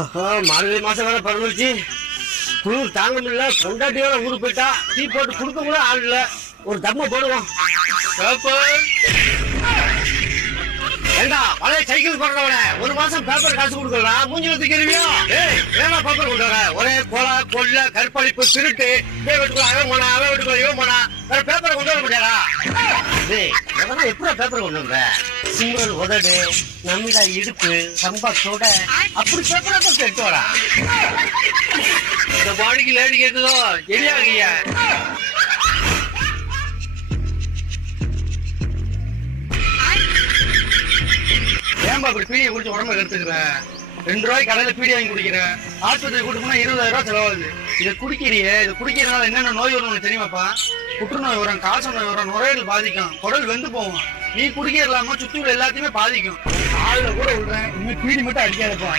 மார்கழி மாசம் வேற பிறந்துச்சு. குளிர் தாங்க முடியல. பொண்டாட்டியோட ஊருக்கு போயிட்டா. டீ போட்டு குடுக்க கூட ஆள் இல்ல. ஒரு தம்ம போடுவோம். ஏண்டா பழைய சைக்கிள் போடுறவன ஒரு மாசம் பேப்பர் காசு கொடுக்கலாம். மூஞ்சி வச்சுக்கிறியோ? ஏன்னா பேப்பர் கொண்டு வர ஒரே கொலை கொள்ள கற்பழிப்பு திருட்டு வீட்டுக்குள்ள அவன் போனா அவன் வீட்டுக்குள்ள இவன் போனா வேற பேப்பரை கொண்டு வர முடியாதா? எப்படி பேப்பர் கொண்டு வந்த? சிங்கல் உதடு நம்பிக்கை இடுப்பு சம்பா தொட அப்படி பேப்பரா எடுத்து வரா. இந்த பாடிக்கு லேடி கேட்டதோ எரியாகியா? ஏன்பா அப்படி பீடியை குடிச்சு உடம்பு எடுத்துக்கிறேன்? 2 ரூபாய்க்கு கடையில பீடி வாங்கி குடிக்கிறேன். ஆஸ்பத்திரி கூட்டு போனா 20,000 ரூபாய் செலவாகுது. இதை குடிக்கிறியே, இது குடிக்கிறதுனால என்னென்ன நோய் வரும் தெரியுமாப்பா? புற்றுநோய் வரும், காச நோய் வரும், நுரையீரல் பாதிக்கும், குடல் வெந்து போகும். நீ குடிக்க இல்லாம சுத்தி உள்ள எல்லாத்தையுமே பாதிக்கும். ஆளுல கூட விடுறேன், இனிமே பீடி மட்டும் அடிக்காதப்பா.